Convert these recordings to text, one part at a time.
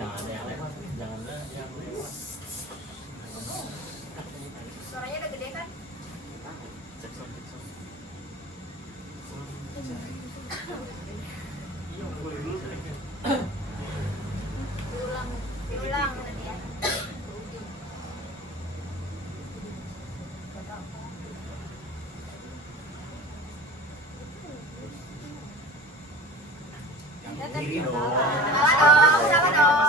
Jangan ada yang lewat, jangan ada yang lewat. Suaranya udah gede kan? Cek sound, cek sound. Diulang tadi ya. Diri dong. Salah dong.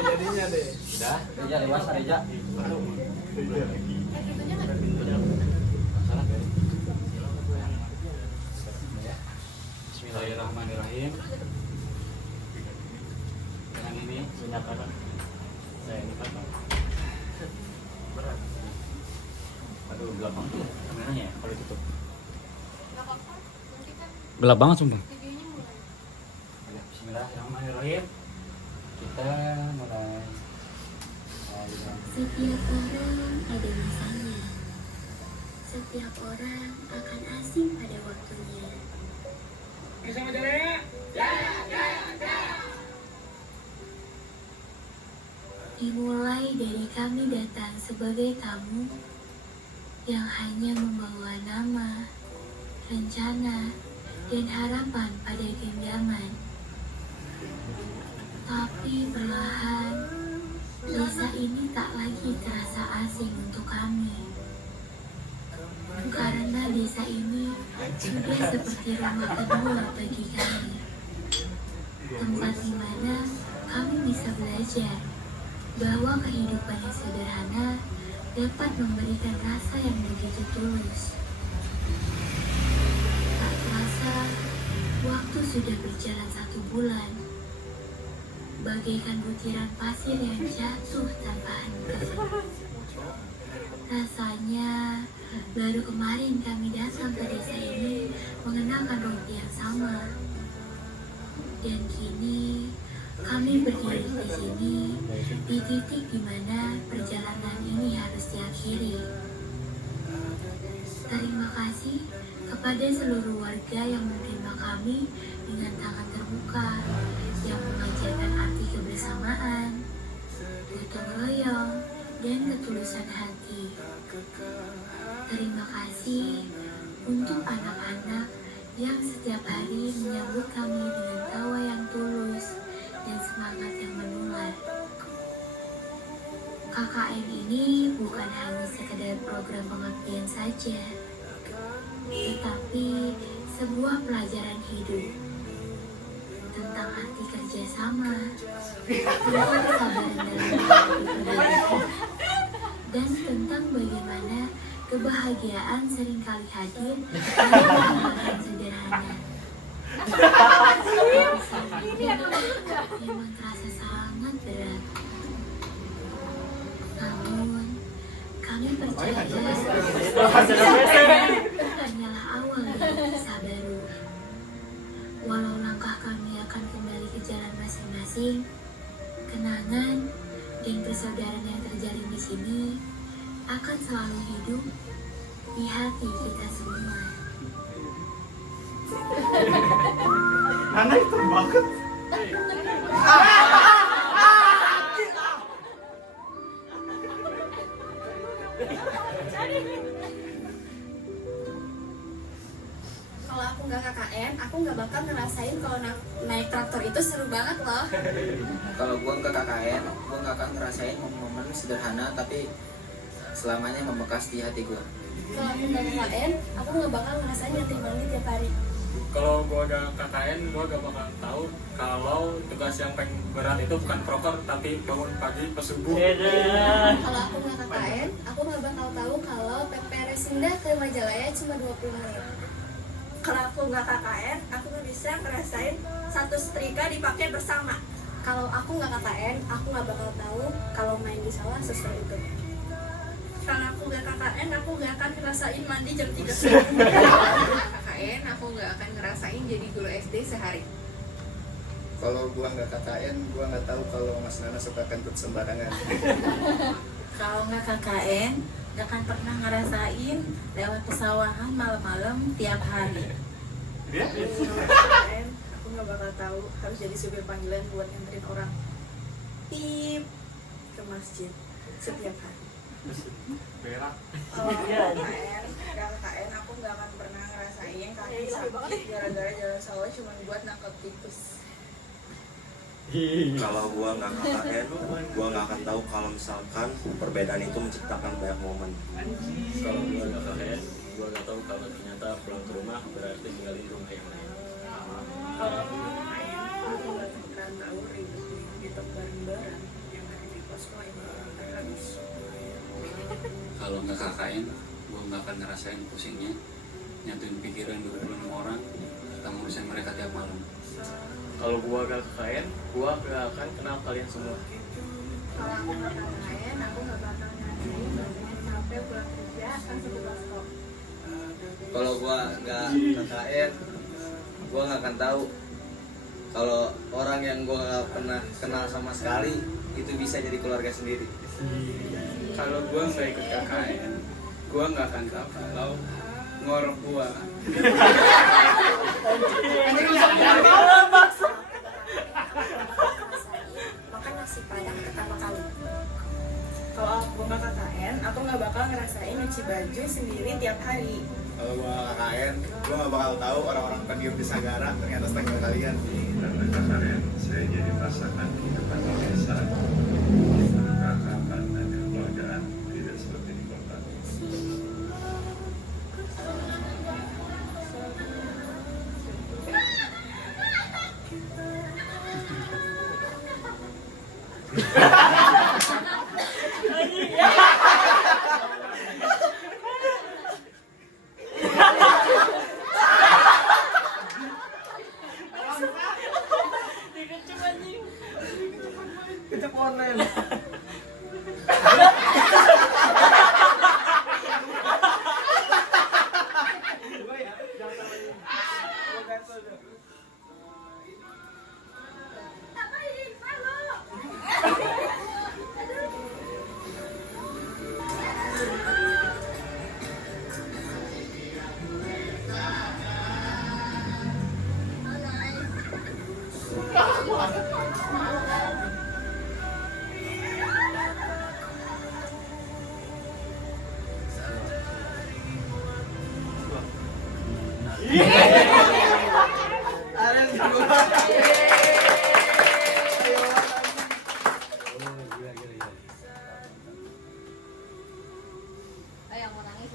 Jadinya deh. Udah, Reja dewasa Reja. Bismillahirrahmanirrahim. Dengan ini menyatakan saya ini Pak. Berat. Aduh, gelap banget ya kameranya ya kalau ditutup. Gelap banget sumpah. Bismillahirrahmanirrahim. Kita mulai. Setiap orang ada masanya. Setiap orang akan asing pada waktunya. Dimulai dari kami datang sebagai tamu yang hanya membawa nama, rencana, dan harapan pada genggaman. Tapi perlahan, desa ini tak lagi terasa asing untuk kami. Karena desa ini sudah seperti rumah kedua bagi kami. Tempat di mana kami bisa belajar bahwa kehidupan yang sederhana dapat memberikan rasa yang begitu tulus. Tak terasa, waktu sudah berjalan 1 bulan. Bagaikan butiran pasir yang jatuh tanpa henti. Rasanya baru kemarin kami datang ke desa ini mengenakan rompi yang sama. Dan kini kami berdiri di sini di titik di mana perjalanan ini harus diakhiri. Terima kasih kepada seluruh warga yang menerima kami dengan tangan terbuka, yang mengajarkan arti kebersamaan, gotong royong, dan ketulusan hati. Terima kasih untuk anak-anak yang setiap hari menyambut kami dengan tawa yang tulus dan semangat yang menular. KKN ini bukan hanya sekedar program pengabdian saja, tetapi sebuah pelajaran hidup tentang arti kerjasama, tentang kesabaran dalam menghadapi dan tentang bagaimana kebahagiaan seringkali hadir dari hal-hal sederhana. Memang terasa sangat berat. Namun, kami percaya hanyalah awal dari kisah baru. Walau langkah kami akan kembali ke jalan masing-masing, kenangan dan persaudaraan yang terjalin di sini akan selalu hidup di hati kita semua. Anak itu banget. Kalau aku nggak KKN, aku nggak bakal ngerasain kalau naik traktor itu seru banget loh. Kalau gue ke KKN, gue gak akan ngerasain momen sederhana tapi selamanya membekas di hati gue. Kalau aku nggak KKN, aku nggak bakal ngerasain nyetir mandi tiap hari. Kalau gua ada KKN, gua gak bakal tahu kalau tugas yang paling berat itu bukan proker tapi bangun pagi pas subuh. Kalau aku nggak KKN, aku nggak bakal tahu kalau PPR Sindah ke Majalaya cuma 20 menit. Kalau aku nggak KKN, aku nggak bisa ngerasain satu setrika dipakai bersama. Kalau aku nggak KKN, aku nggak bakal tahu kalau main di sawah seseru itu. Kalau aku nggak KKN, aku nggak akan ngerasain mandi jam 3 KKN aku nggak akan ngerasain jadi guru SD sehari. Kalau gue gak KKN, gue gak tahu kalau Mas Nana suka kentut sembarangan. Kalau nggak KKN, nggak akan pernah ngerasain lewat pesawahan malam-malam tiap hari. KKN, aku nggak bakal tahu harus jadi supir panggilan buat nganterin orang tip ke masjid setiap hari. berak. Kalau KKN aku nggak akan pernah ngerasain kaki sakit gara-gara jalan sawah cuma buat nangkep tikus. Kalau gua nggak KKN, gua nggak akan tahu kalau misalkan perbedaan itu menciptakan banyak momen. Kalau gua nggak KKN, gua nggak tahu kalau ternyata pulang ke rumah berarti tinggalin rumah yang lain. Kalau aku KKN, aku nggak akan tahu ribut di tempat bareng yang ada di posko ini habis. Kalau nggak KKN, gue nggak akan ngerasain pusingnya nyatuin pikiran 26 orang kita ngurusin mereka tiap malam. Kalau gua gak KKN, gua gak akan kenal kalian semua. Kalau aku nggak KKN, aku nggak bakal ngerasain rasanya capek pulang kerja kan satu posko. Kalau gua nggak KKN, gua nggak akan tahu kalau orang yang gua nggak pernah kenal sama sekali itu bisa jadi keluarga sendiri. Kalau gua nggak ikut KKN, gua nggak akan tahu kalau ngorok gua. Makan nasi padang pertama kali. Kalau aku nggak KKN, aku nggak bakal ngerasain nyuci baju sendiri tiap hari. Kalau gua KKN, gua nggak bakal tahu orang-orang pendiam di Sagara ternyata setengah kalian. Karena KKN, saya jadi merasakan kehidupan di desa. Keberkahan dan kekeluargaan tidak seperti di kota. Ayo mau nangis.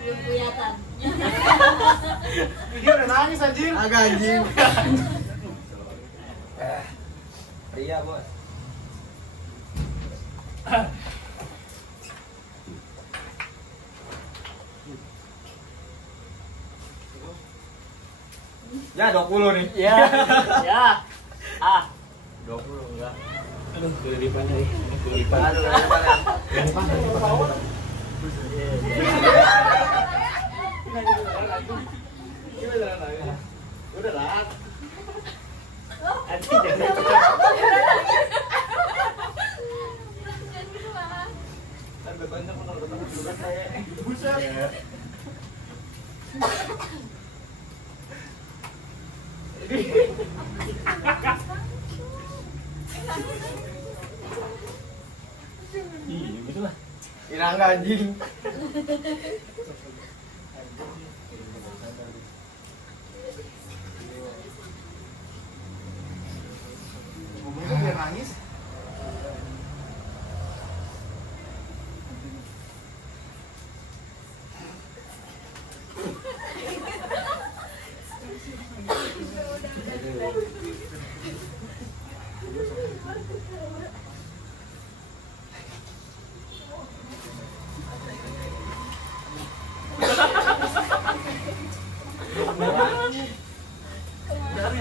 Belum kelihatan. Dia udah nangis anjing. Agak anjing. Iya bos. Ya 20 nih. Ya, ya. 20 enggak. Aduh, kelilipannya nih. Kelilipan. Udah lah. Anjing jangan. Buset. Iya, gitu lah. Irangga anjing. Ngomongnya biar nangis.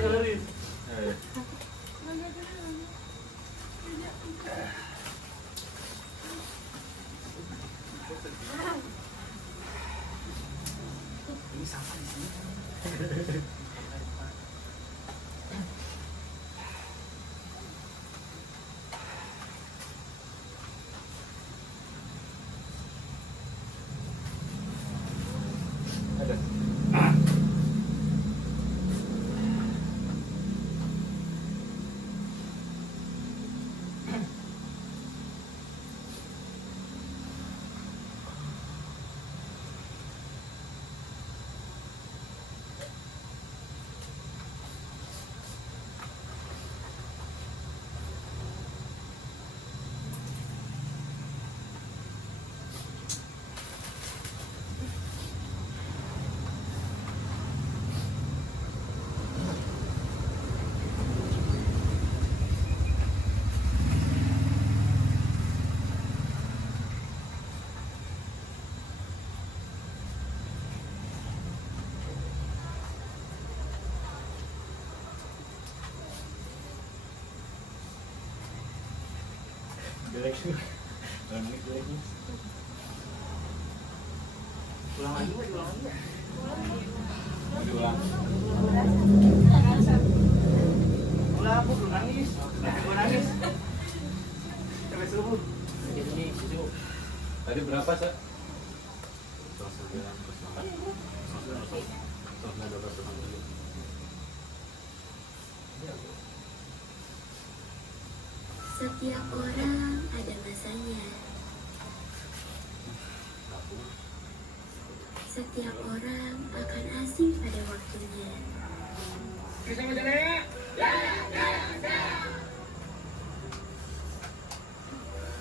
Dari. Ini sama di sini. jelek menit jelek nih. Ulang lagi. Ulang aku belum nangis. Gue nangis. Sampai subuh. Ini subuh. Tadi berapa, Sa? Setiap orang ada masanya. Setiap orang akan asing pada waktunya.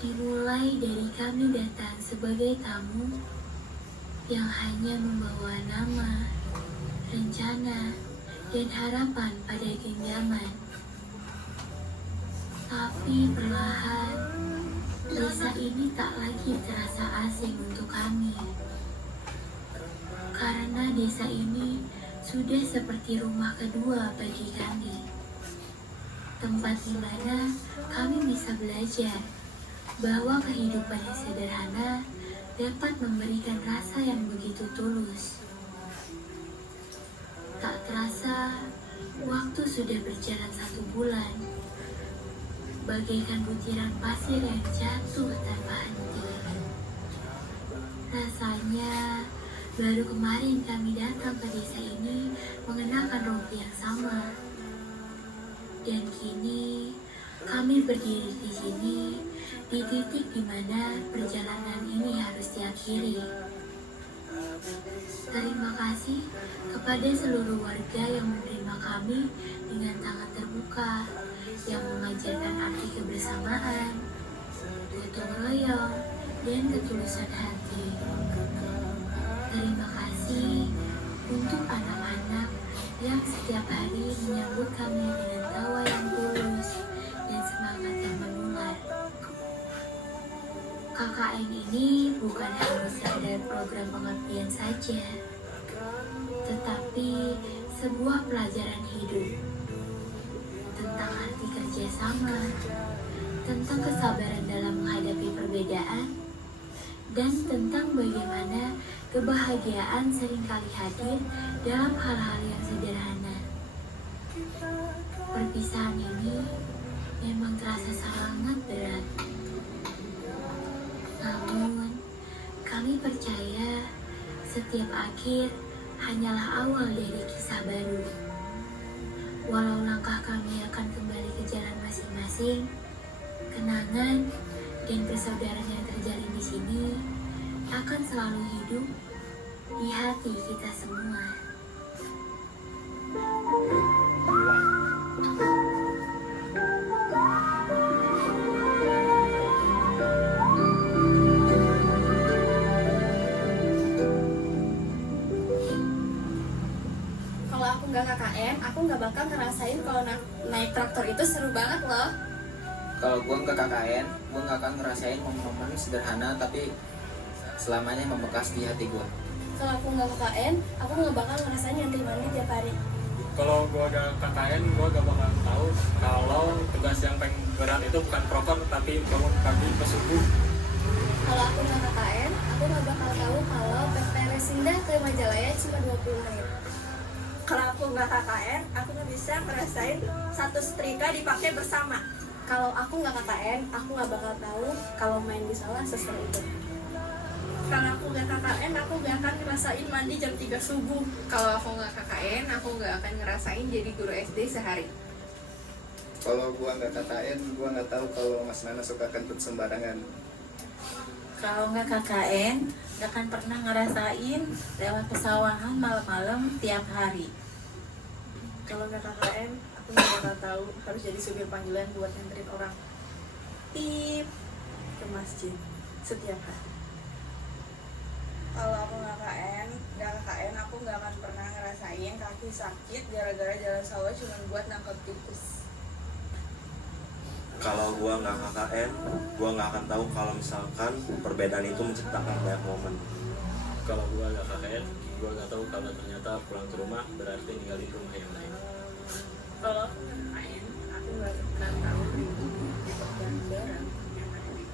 Dimulai dari kami datang sebagai tamu yang hanya membawa nama, rencana, dan harapan pada genggaman. Tapi perlahan, desa ini tak lagi terasa asing untuk kami. Karena desa ini sudah seperti rumah kedua bagi kami. Tempat di mana kami bisa belajar bahwa kehidupan yang sederhana dapat memberikan rasa yang begitu tulus. Tak terasa, waktu sudah berjalan 1 bulan. Bagaikan butiran pasir yang jatuh tanpa henti. Rasanya baru kemarin kami datang ke desa ini mengenakan rompi yang sama. Dan kini kami berdiri di sini di titik di mana perjalanan ini harus diakhiri. Terima kasih kepada seluruh warga yang menerima kami dengan tangan terbuka, yang mengajarkan arti kebersamaan, gotong royong, dan ketulusan hati. Terima kasih untuk anak-anak yang setiap hari menyambut kami dengan tawa yang tulus dan semangat yang menular. KKN ini bukan hanya sekedar program pengabdian saja, tetapi sebuah pelajaran hidup tentang arti kerjasama, tentang kesabaran dalam menghadapi perbedaan, dan tentang bagaimana kebahagiaan seringkali hadir dalam hal-hal yang sederhana. Perpisahan ini memang terasa sangat berat. Namun, kami percaya setiap akhir hanyalah awal dari kisah baru. Walau langkah kami akan kembali ke jalan masing-masing, kenangan dan persaudaraan yang terjalin di sini akan selalu hidup di hati kita semua. Kalau aku nggak KKN, aku nggak bakal ngerasain kalau naik traktor itu seru banget loh. Kalau gue nggak KKN, gue nggak akan ngerasain momen-momen sederhana tapi selamanya membekas di hati gue. Kalau aku nggak KKN, aku nggak bakal ngerasain nyantri mandi tiap hari. Kalau gue gak KKN, gue gak bakal tahu kalau tugas yang paling berat itu bukan proker tapi bangun pagi ke subuh. Kalau aku nggak KKN, aku nggak bakal tahu kalau PPRS Sinda ke Majalaya cuma 20 menit. Kalau aku nggak KKN, aku nggak bisa ngerasain satu setrika dipakai bersama. Kalau aku nggak KKN, aku nggak bakal tahu kalau main di sawah seseru itu. Kalau aku nggak KKN, aku nggak akan ngerasain mandi jam 3 subuh. Kalau aku nggak KKN, aku nggak akan ngerasain jadi guru SD sehari. Kalau gua nggak KKN, gua nggak tahu kalau Mas Nana suka kentut sembarangan. Kalau nggak KKN, nggak akan pernah ngerasain lewat pesawahan malam-malam tiap hari. Kalau nggak KKN, aku nggak bakal tahu harus jadi supir panggilan buat nganterin orang tip ke masjid setiap hari. Kalau aku nggak KKN, aku nggak akan pernah ngerasain kaki sakit gara-gara jalan sawah cuma buat nangkep tikus. Kalau gua nggak KKN, gua nggak akan tahu kalau misalkan perbedaan itu menciptakan banyak momen. Kalau gua nggak KKN, gua nggak tahu kalau ternyata pulang ke rumah berarti ninggalin rumah yang lain. Kalau aku nggak KKN, aku nggak akan tahu ribut di pekerjaan barang yang ada di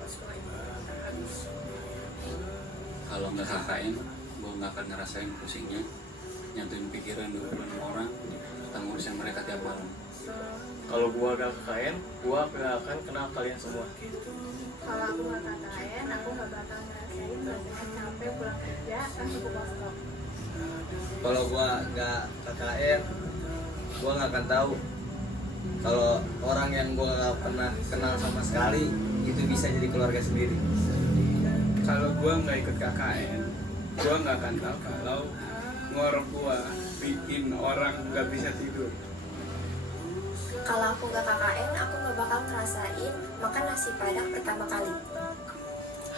nggak KKN, gue nggak akan ngerasain pusingnya nyatuin pikiran 26 orang tentang urusan mereka tiap malam. Kalau gua gak KKN, gua gak akan kenal kalian semua. Kalau aku nggak KKN, aku nggak bakal ngerasain rasanya capek pulang kerja langsung ke posko. Kalau gua gak KKN, gua nggak akan tahu kalau orang yang gua gak pernah kenal sama sekali itu bisa jadi keluarga sendiri. Kalau gua nggak ikut KKN, gua nggak akan tahu kalau ngorok gua bikin orang nggak bisa tidur. Kalau aku nggak KKN, aku nggak bakal ngerasain makan nasi padang pertama kali.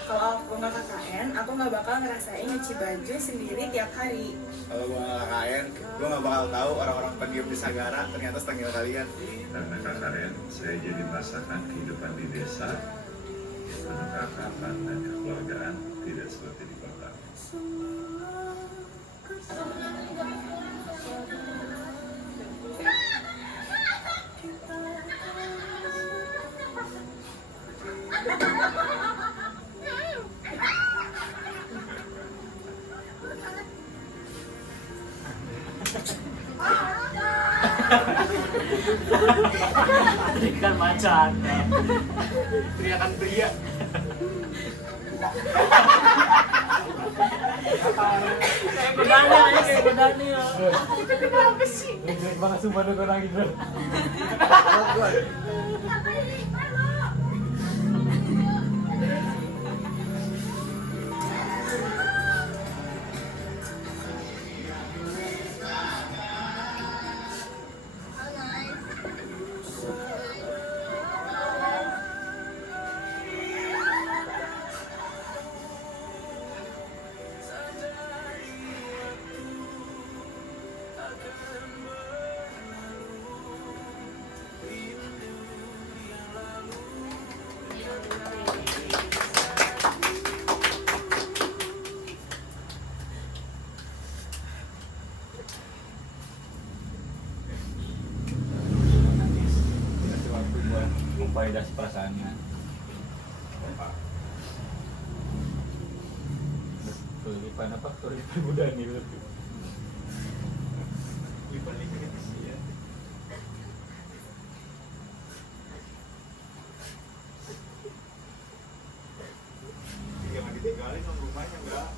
Kalau aku nggak KKN, aku nggak bakal ngerasain nyuci baju sendiri tiap hari. Kalau gua nggak KKN, gua nggak bakal tahu orang-orang pendiam di Sagara ternyata setengah kalian. Karena KKN, saya jadi merasakan kehidupan di desa yang penuh keakraban dan kekeluargaan, tidak seperti di kota. Ikan macan, teriakan pria. Kayak bedanya aja, kayak bedanya. Kenapa sih? Jelek banget sumpah lu orang gitu. Memvalidasi perasaannya. Kelipan apa? Kelipan muda nih. Jangan ditinggalin dong rumahnya enggak.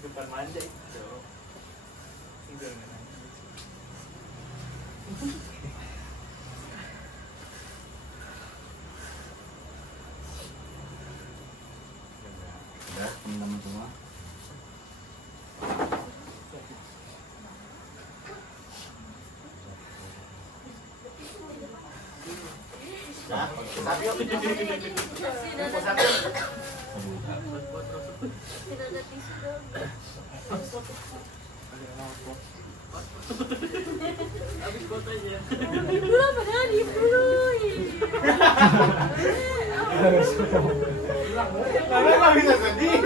Depan manja itu. Tidur mana? Udah, teman-teman semua. Nah, Sabio. Habis fotonya. Dulu padahal dibului. Karena nggak bisa sedih.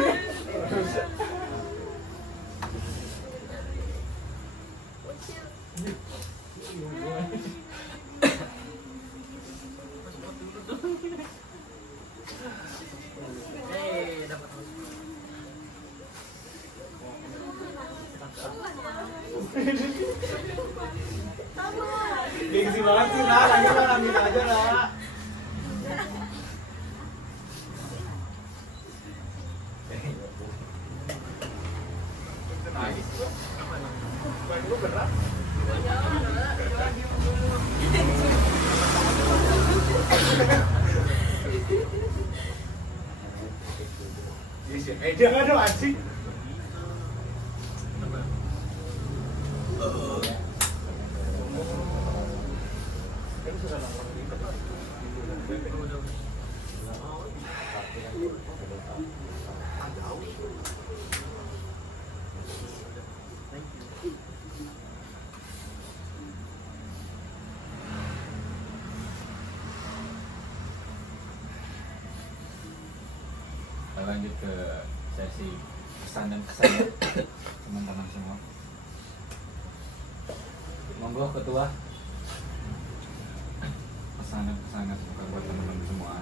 Gengsi banget sih, nah, lagi lah, ambil aja lah. Ban gua berat. Jangan dong anjing. Kita lanjut ke sesi pesan dan kesan teman-teman semua. Monggo ketua, pesan dan kesan buat teman-teman semua.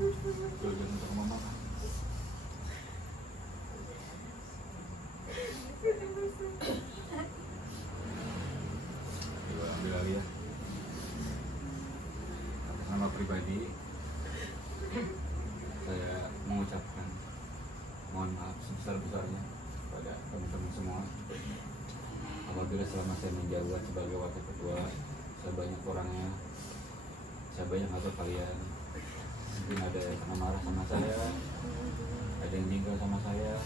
Untuk mama. Ambil lagi ya. Atas nama pribadi, saya mengucapkan mohon maaf sebesar-besarnya kepada teman-teman semua. Apabila selama saya menjabat sebagai wakil ketua, saya banyak orangnya, saya banyak ngatur kalian. Mungkin ada yang marah sama saya, ada yang tinggal sama saya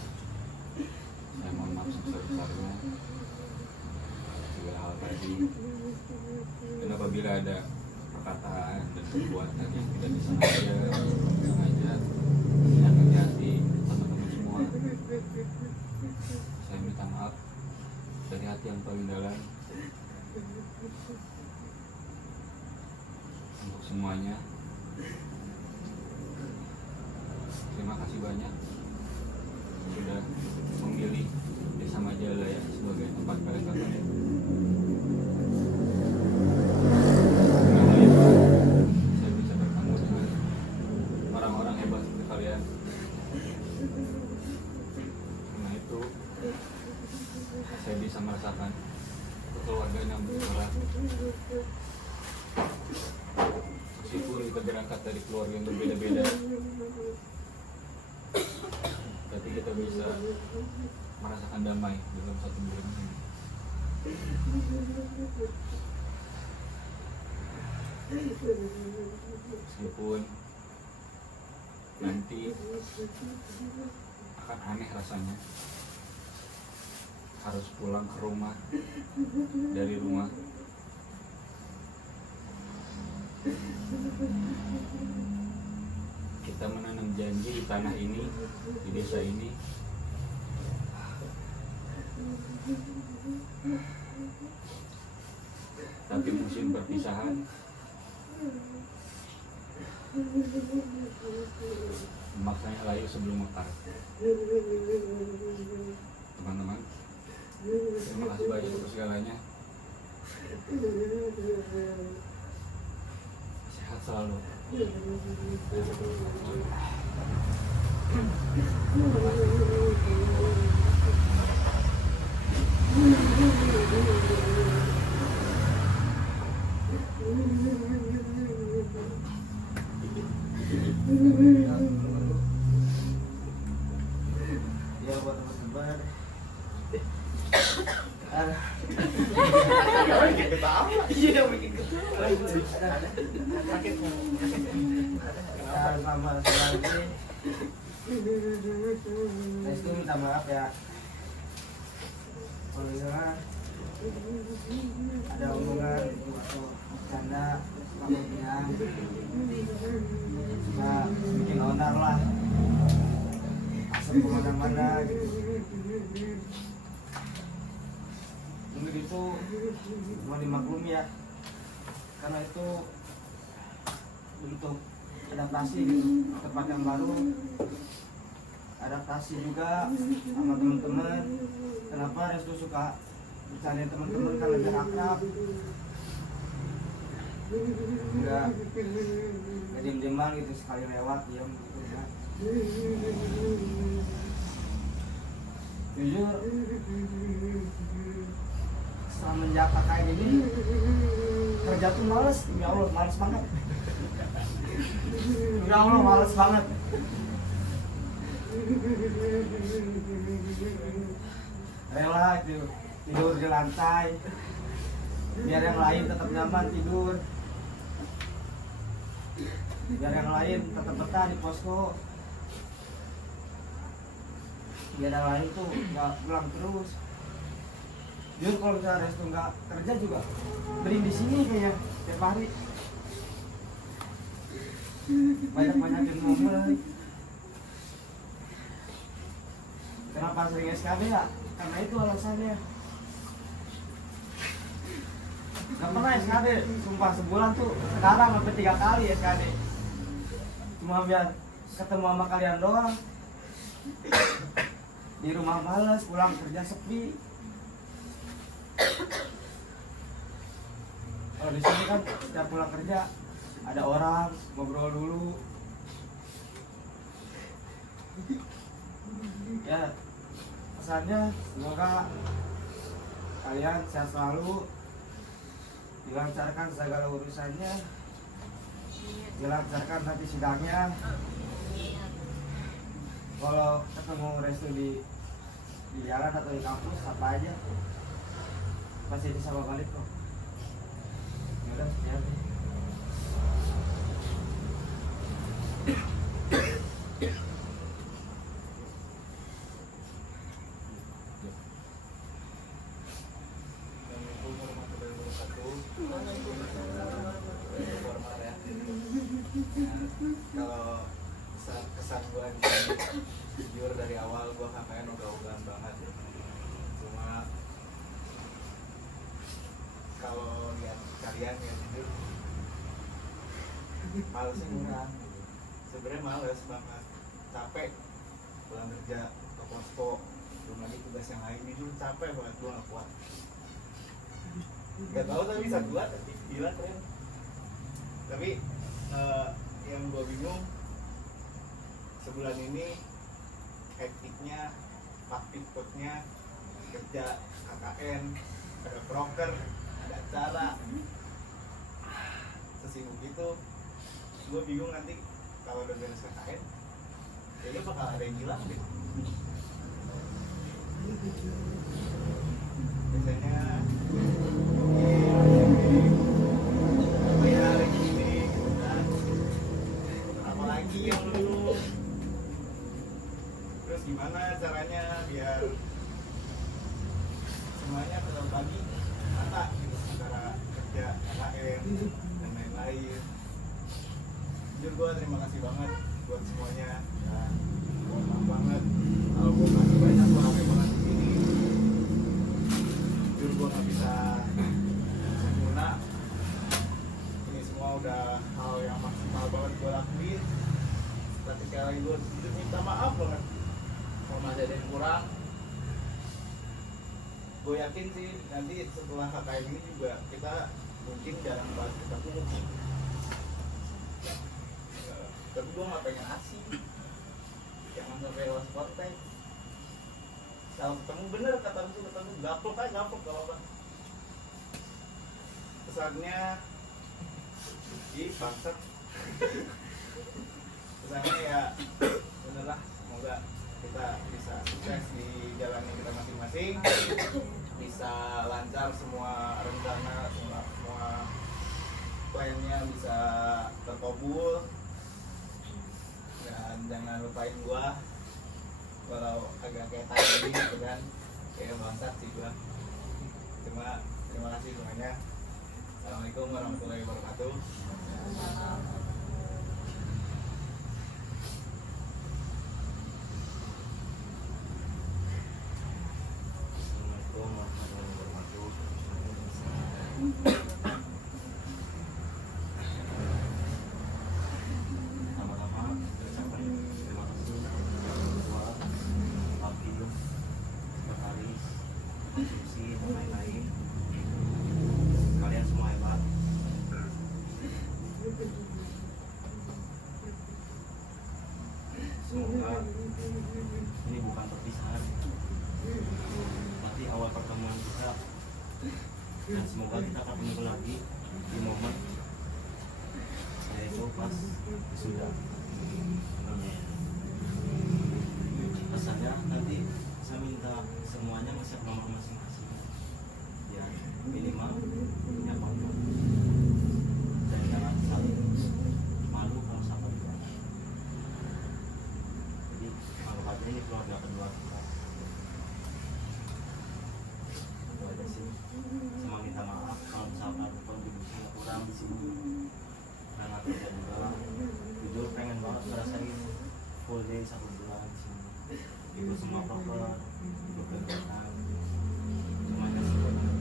mohon maaf sebesar-besarnya segala hal tadi. Dan apabila ada perkataan dan perbuatan yang tidak disengaja menyakiti hati teman-teman semua, saya minta maaf dari hati yang paling dalam untuk semuanya. Terima kasih banyak sudah memilih Desa Majalaya sebagai tempat kalian KKN. Saya bisa bertemu dengan orang-orang hebat seperti kalian. Karena itu saya bisa merasakan kekeluargaan yang besar. Meskipun kita berangkat dari keluarga yang berbeda-beda, tapi kita bisa merasakan damai dalam satu bulan ini. Meskipun nanti akan aneh rasanya harus pulang ke rumah dari rumah. Kita menanam janji di tanah ini, di desa ini. Tapi musim perpisahan memaksanya layu sebelum mekar. Teman-teman, terima kasih banyak untuk segalanya. Sehat selalu. Ya buat teman-teman. Bikin ketawa. Iya bikin ketawa. Sakit. Sama lagi. Restu minta maaf ya. Kalau misalnya ada omongan atau bercanda yang suka bikin onar lah, asal kemana-mana gitu. Mungkin itu mau dimaklumi ya, karena itu bentuk adaptasi gitu, tempat yang baru. adaptasi juga sama teman-teman. Kenapa Restu suka bercanda teman-teman kan lebih akrab, enggak diem-dieman gitu, sekali lewat diam gitu ya. Jujur semenjak KKN ini kerja tuh males, ya Allah males banget. Ya Allah males banget. Rela tidur di lantai biar yang lain tetap nyaman tidur, biar yang lain tetap betah di posko, biar yang lain tuh nggak pulang terus. Jujur kalau misalnya Restu nggak kerja juga beli di sini kayak tiap hari, banyak-banyakin momen. Kenapa sering SKB ya? Karena itu alasannya. Gak pernah SKD, sumpah sebulan tuh sekarang sampai 3 kali SKD. Cuma biar ketemu sama kalian doang. Di rumah males, pulang kerja sepi. Kalau di sini kan setiap pulang kerja ada orang ngobrol dulu. Ya, pesannya semoga kalian sehat selalu, dilancarkan segala urusannya, dilancarkan nanti sidangnya. Kalau ketemu Restu di jalan atau di kampus apa aja pasti bisa balik kok. Yaudah, sekian. Kalau kesan gue jujur dari awal gue KKN ogah-ogahan banget ya. Cuma kalau lihat kalian ya jujur malesnya kurang. Sebenarnya males banget, capek pulang kerja ke posko, belum lagi tugas yang lain, jujur capek banget, gue gak kuat. Gak tau tapi bisa kuat, tapi gila keren. Tapi yang gue bingung sebulan ini hektiknya, praktiknya, kerja KKN, ada proker, ada acara, sesibuk itu. Gue bingung nanti kalau udah beres KKN kayaknya bakal ada yang hilang deh. Biasanya apalagi yang dulu. Terus gimana caranya biar semuanya terbagi rata gitu antara kerja KKN dan lain-lain. Jujur gue terima kasih banget buat semuanya dan maaf banget kalau gue masih banyak gue rame banget di sini. Jujur gue nggak bisa sempurna, ini semua udah hal yang maksimal banget gue lakuin. Tapi sekali lagi gue jujur minta maaf banget kalau masih ada yang kurang. Gue yakin sih nanti setelah KKN ini juga kita mungkin jarang banget ketemu. Tapi gue gak pengen asing, jangan sampai lost kontak. Kalau ketemu bener kata lu ketemu gaplok aja, gaplok gak apa-apa. Pesannya bangsat. Pesannya ya bener lah, semoga kita bisa sukses di jalannya kita masing-masing, bisa lancar semua rencana, semua plannya bisa terkabul. Dan jangan lupain gua kalau agak kayak tadi gitu kan, kayak bangsat sih gua. Cuma terima kasih semuanya. Assalamualaikum warahmatullahi wabarakatuh. Assalamualaikum warahmatullahi wabarakatuh. Sama-sama, terima kasih kepada orang tua Dan semoga kita ketemu lagi di momen yaitu pas sudah. Pesannya nanti saya minta semuanya nge-save nomor masing-masing ya, minimal punya kontak dan jangan saling malu kalau sama juga. Jadi anggap aja ini keluarga kedua kita. Itu aja sih, sama minta maaf kalau misalkan kontribusinya kurang di sini. Karena kita juga jujur pengen banget ngerasain full day 1 bulan di sini. Ikut semua proper, ikut kegiatan. Terima kasih banyak.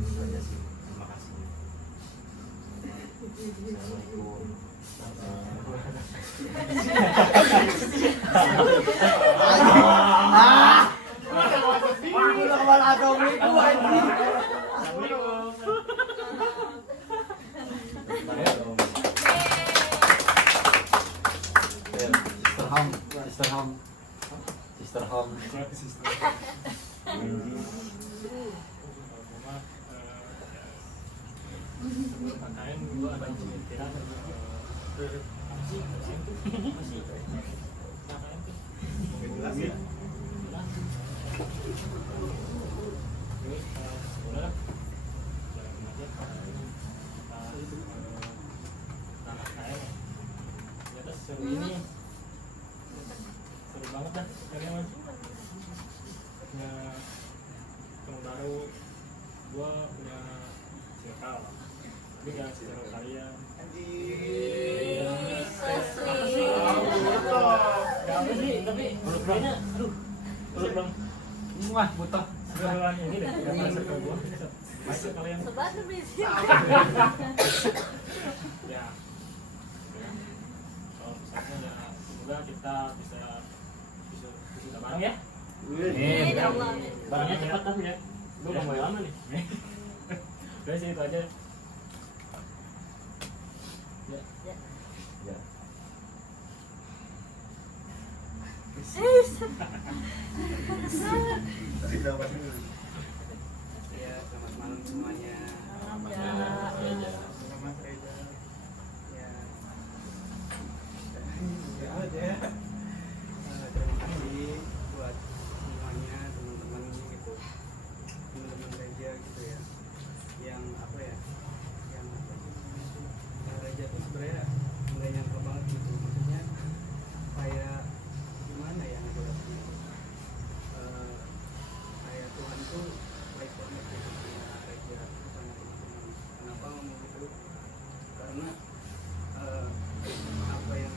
Itu aja sih, terima kasih. Assalamualaikum. Udah kemana atau minggu aja. Sister Home. Sebelum KKN gue ada pemikiran Jelas ya? seru ini seru banget dah kayaknya mas punya teman baru, gua punya circle tapi jangan circle kalian apa sih tapi kayaknya aduh belum wah butuh seruan ini deh karena circle gua masuk kalian Sobat berisik. ya kalau misalnya ya semoga kita bisa bareng ya. Barangnya cepat tapi ya. Lu udah mulai lama nih. Udah sih itu aja. Ya. Ya. Ya, selamat malam semuanya. Selamat Reza. Selamat Reza. Ya. Ya aja. Terima kasih buat semuanya, teman-teman gitu, teman-teman Reja gitu ya, yang apa ya, yang apa sih, Reja tuh sebenarnya nggak nyangka banget gitu, maksudnya kayak gimana ya ngejelasinnya, kayak Tuhan tuh baik banget gitu sama Reja sama teman-teman. Kenapa ngomong gitu? Karena apa yang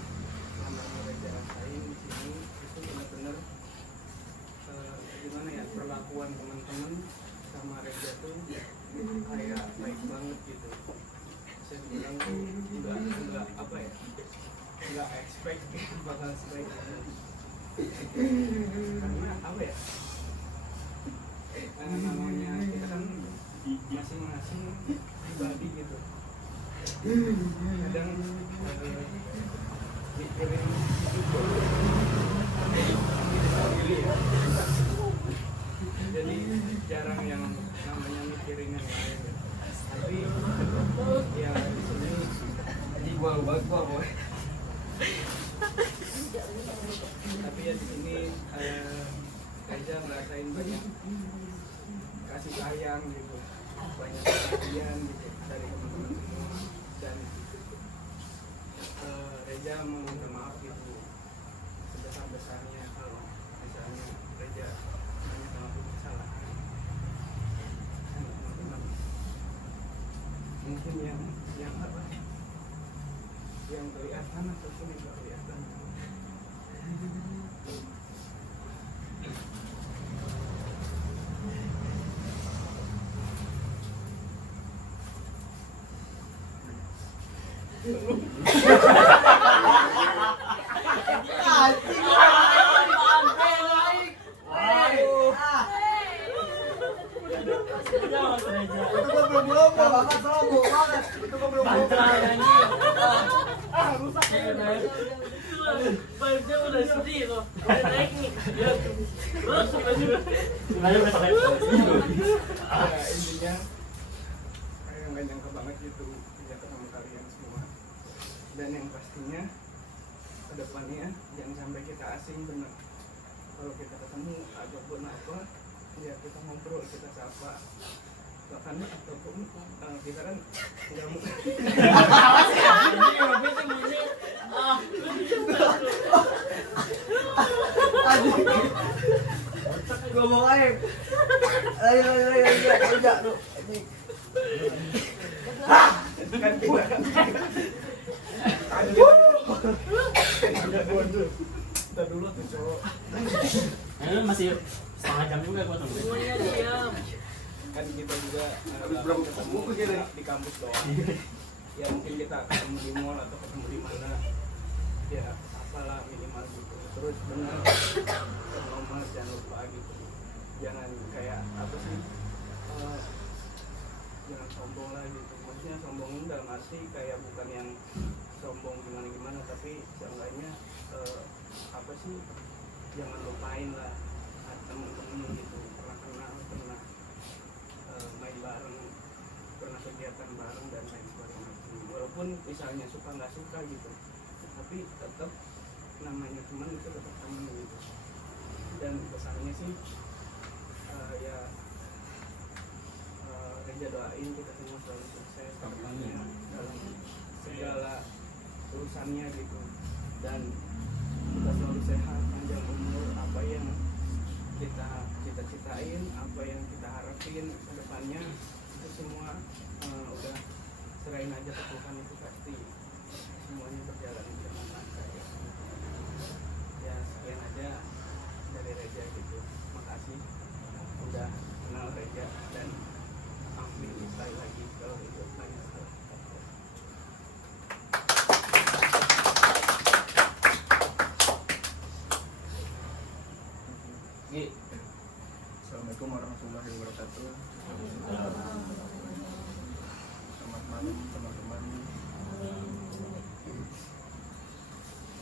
namanya Reja rasain di sini itu benar-benar gimana ya, perlakuan teman-teman sama Reja tuh kayak baik banget gitu. Saya bilang tuh enggak apa ya, enggak expect bakal sebaik itu. Karena apa ya, namanya kita kan masing-masing pribadi gitu. Kadang mikirin sendiri ya, jadi jarang yang namanya mikirin yang lain ya. Tapi ya di sini jadi gua boy. Tapi ya di sini Reja ngerasain banyak kasih sayang gitu, banyak perhatian gitu dari teman-teman semua, dan Reja mau minta maaf gitu sebesar-besarnya kalau misalnya Reja banyak melakukan kesalahan. Teman-teman mungkin yang apa, yang kelihatan ataupun yang tidak kelihatan. Sebenarnya banget gitu bisa ketemu kalian semua. Dan yang pastinya kedepannya jangan sampai kita asing bener. Kalau kita ketemu ataupun apa, ya kita ngobrol, kita sapa. Bahkan ataupun kita kan nggak mau. Ngomong aja. Lagi udah lu. Kan kita kan. Kita dulu tuh cowok. Masih setengah jam juga gua tunggu. Semuanya diam. Kan kita juga ketemu di kampus doang. Ya mungkin kita ketemu di mall atau ketemu di mana. Ya apalah minimal gitu. Terus benar nomor jangan lupa gitu. Jangan kayak apa sih? Jangan sombong lah gitu. Maksudnya sombong ini dalam arti kayak bukan yang sombong gimana tapi seenggaknya apa sih? Jangan lupain lah temen-temen gitu, pernah kenal, pernah main bareng, pernah kegiatan bareng dan lain sebagainya. Walaupun misalnya suka nggak suka gitu, tapi tetap namanya teman itu tetap teman gitu. Dan pesannya sih ya Reja doain kita semua selalu sukses dalam segala urusannya gitu, dan kita selalu sehat, panjang umur. Apa yang kita cita-citain, apa yang kita harapin ke depannya itu semua udah serahin aja ke Tuhan, itu pasti semuanya berjalan dengan lancar ya. Ya sekian aja dari Reja gitu. Makasih udah kenal Reja dan amin sekali lagi kalau hidup banyak hal. Assalamualaikum warahmatullahi wabarakatuh. Selamat malam teman-teman.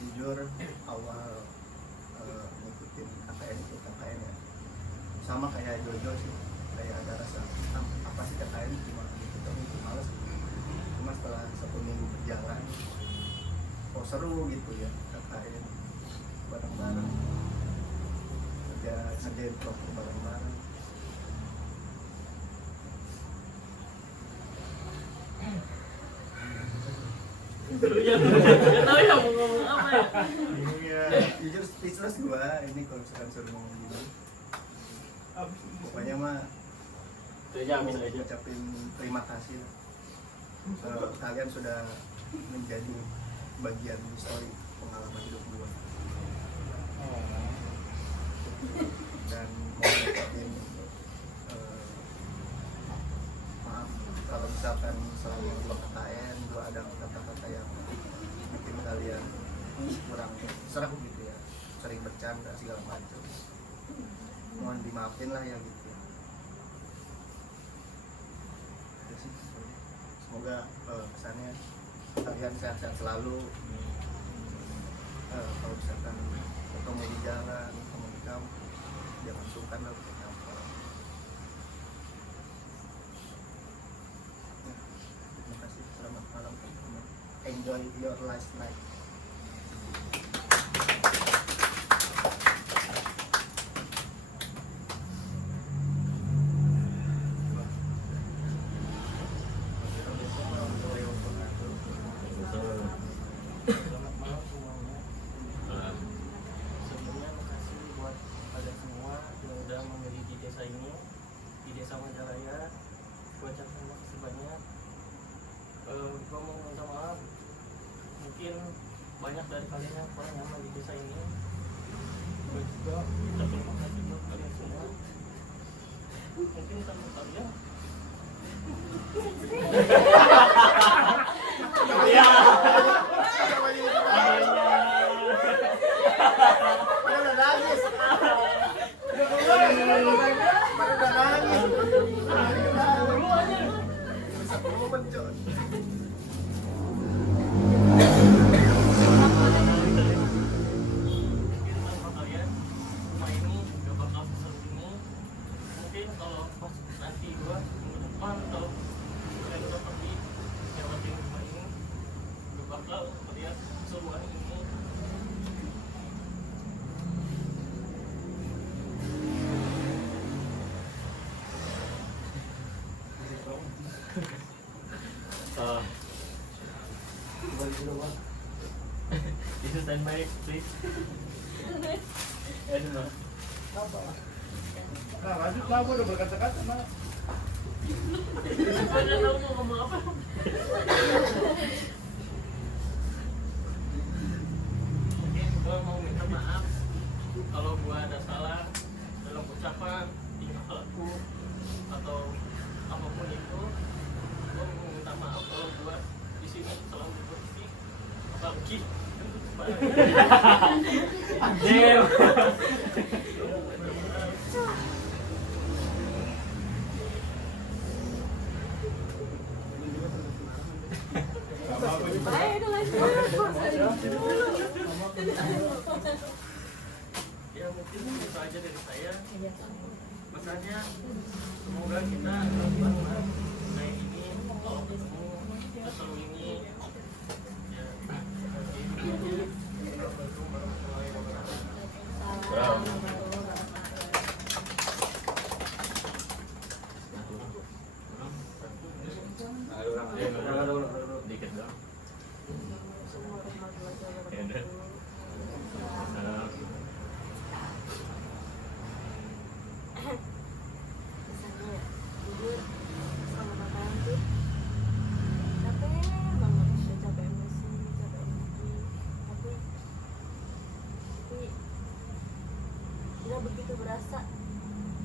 Jujur awal ngikutin KKN itu KKN ya sama kayak Jojo sih, kayak ada rasa apa sih KKN, cuma gitu itu males gitu. Cuma setelah 1 minggu berjalan, oh seru gitu ya KKN bareng-bareng, ngerjain proker bareng-bareng. Gak tahu ya mau ngomong apa ya. Iya, jujur speechless gua ini kalau misalkan suruh ngomong gini. Pokoknya mah ucapin terima kasih. Kalian sudah menjadi bagian histori pengalaman hidup gua. Dan mau ngucapin maaf kalau misalkan selama gua KKN gua ada kata-kata yang bikin kalian kurang serak gitu ya, sering bercanda segala macam, mohon dimaafin lah ya gitu. Itu sih. Semoga kesannya kalian sehat-sehat selalu. Kalau misalkan ketemu di jalan, ketemu di kampus, jangan sungkan lah untuk nyapa. Terima kasih, selamat malam teman-teman. Enjoy your last night. Selamat malam semuanya. Sebelumnya makasih buat pada semua yang udah memilih di desa ini, di desa Majalaya. Gua ucapkan makasih banyak. Gua mau minta maaf, mungkin banyak dari kalian yang kurang nyaman di desa ini. Gua juga ucapin makasih buat kalian semua. Mungkin tanpa kalian Iya. Udah nangis. Bisa mencot. kalian, rumah ini dulu bang. Itu standby please. Ya cuma. Apa? Nah lanjut lah, gue udah berkata-kata malah. Banyak tahu mau ngomong apa. Mungkin gue mau minta maaf kalau gue ada salah dalam ucapan, tingkah laku, atau apapun itu. Gue mau minta maaf kalau gue di sini selalu berhenti apalagi anjir. Ya mungkin itu aja dari saya. Makanya semoga kita kayak ini kalau ketemu kita selalu ini ya. Assalamualaikum warahmatullahi wabarakatuh. Dikit dong. Misalnya ya, jujur selama KKN tuh capek banget, udah capek emosi, capek energi, tapi nggak begitu berasa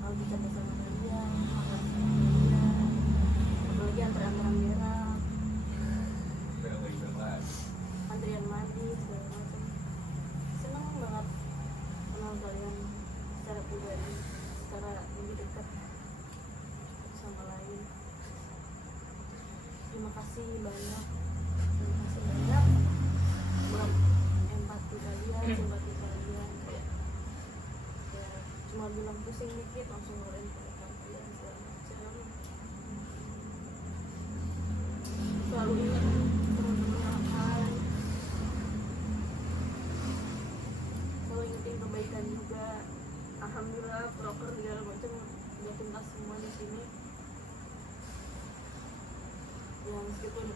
kalau capek sama kalian, makan sama kalian, apalagi antara merah, antrian mandi segala macam. Seneng banget kenal kalian secara pribadi, secara lebih dekat sama lain. Terima kasih banyak buat empati kalian, simpati kalian. Kayak ya cuma bilang pusing dikit langsung ngeluarin perasaan kalian segala macam. Selalu ingat teman-teman akan selalu ingetin kebaikan juga. Alhamdulillah proker segala macam udah tuntas semua di sini. Ya meskipun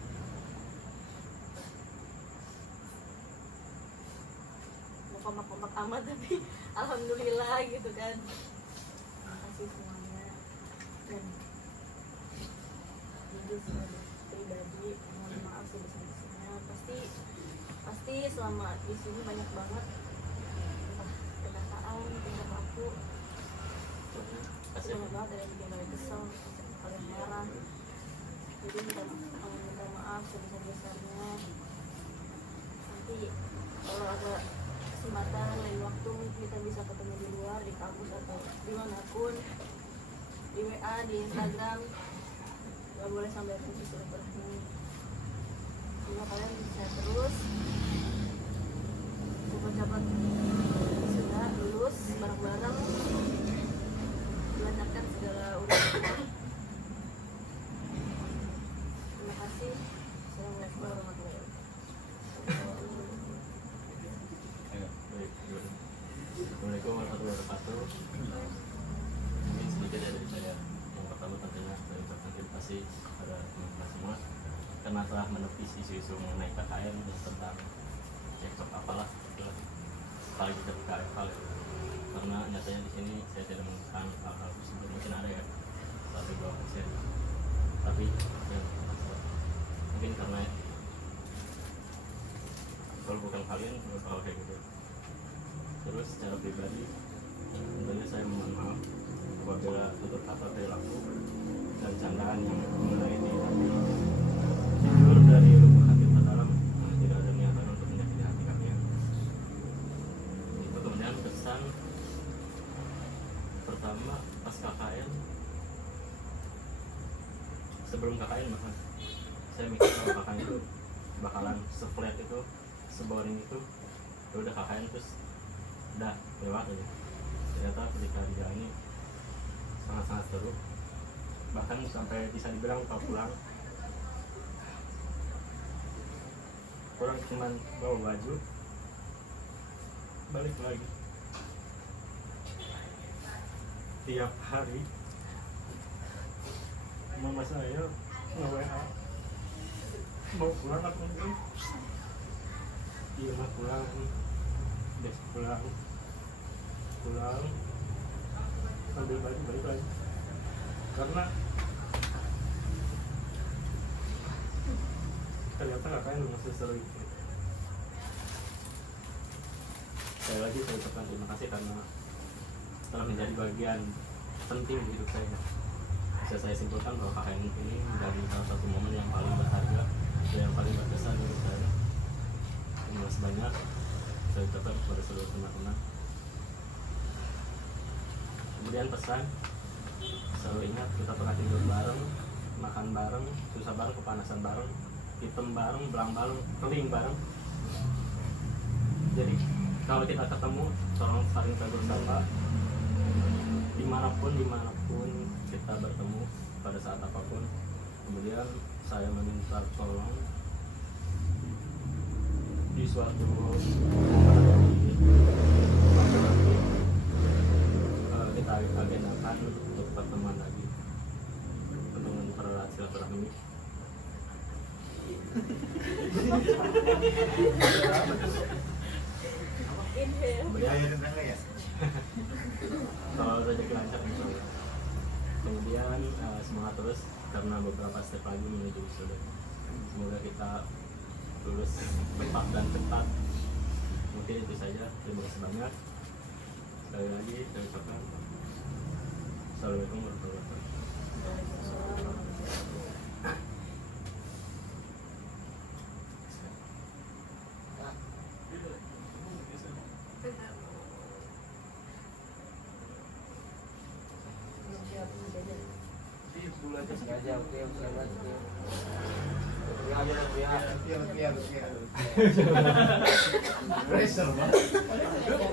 nggak kompak-kompak amat tapi alhamdulillah gitu kan. Terima kasih semuanya. Dan jujur sebagai pribadi mohon maaf sebesar-besarnya. Pasti selama di sini banyak banget perkataan, tingkah laku. Banyak banget ada yang bikin kalian kesel, kalian marah. Jadi minta maaf sebesar-besarnya. Nanti kalau ada kesempatan lain waktu kita bisa ketemu di luar, di kampus atau dimanapun, di WA, di Instagram. Gak boleh sampai putus silaturahmi. Semoga kalian bisa terus cepat-cepat sudah lulus bareng-bareng, dilancarkan segala urusan. Terima kasih. Assalamualaikum warahmatullahi wabarakatuh. Assalamualaikum warahmatullahi wabarakatuh. Mungkin sedikit dari saya. Yang pertama tentunya saya ucapkan terima kasih kepada teman-teman semua karena telah menepis isu-isu mengenai KKN dan tentang cekcok apalah apalagi ketika KFL ya. Karena nyatanya di sini saya tidak menemukan hal-hal tersebut. Mungkin ada ya 1-2%, tapi ya, mungkin karena kalau bukan kalian kalau kayak gitu. Terus secara pribadi tentunya saya mohon maaf apabila tutur kata perilaku dan candaan yang mengenai ini jujur dari lubuk hati terdalam tidak ada niatan untuk menyakiti hati kalian. Itu kemudian kesan pertama pas KKN, sebelum KKN bahkan saya mikir kalau KKN itu bakalan se-flat itu, se-boring itu. Ya udah KKN terus udah lewat aja. Ternyata ketika dijalani sangat-sangat seru, bahkan sampai bisa dibilang kalau pulang orang cuman bawa baju balik lagi. Tiap hari mama saya nge-WA mau pulang atau enggak, di rumah pulang besok pulang ambil balik lagi karena ternyata KKN masih seru gitu. Sekali lagi saya ucapkan terima kasih karena telah menjadi bagian penting di hidup saya. Bisa saya simpulkan bahwa KKN ini menjadi salah satu momen yang paling berharga, yang paling berkesan untuk saya. Terima kasih banyak. Saya ucapkan kepada seluruh teman-teman. Kemudian pesan, selalu ingat kita pernah tidur bareng, makan bareng, susah bareng, kepanasan bareng, hitam bareng, belang bareng, keling bareng. Jadi kalau kita ketemu, tolong saling bersama. Dimanapun kita bertemu pada saat apapun. Kemudian saya meminta tolong di suatu kita agendakan untuk pertemuan lagi untuk mempererat silaturahmi. Kemudian kalau rezeki lancar insyaallah. Kemudian semangat terus karena beberapa step lagi menuju wisuda. Semoga kita lulus tepat dan cepat. Mungkin itu saja. Terima kasih banyak. Sekali lagi saya ucapkan Assalamualaikum warahmatullahi wabarakatuh. Sengaja, oke. Pressure banget.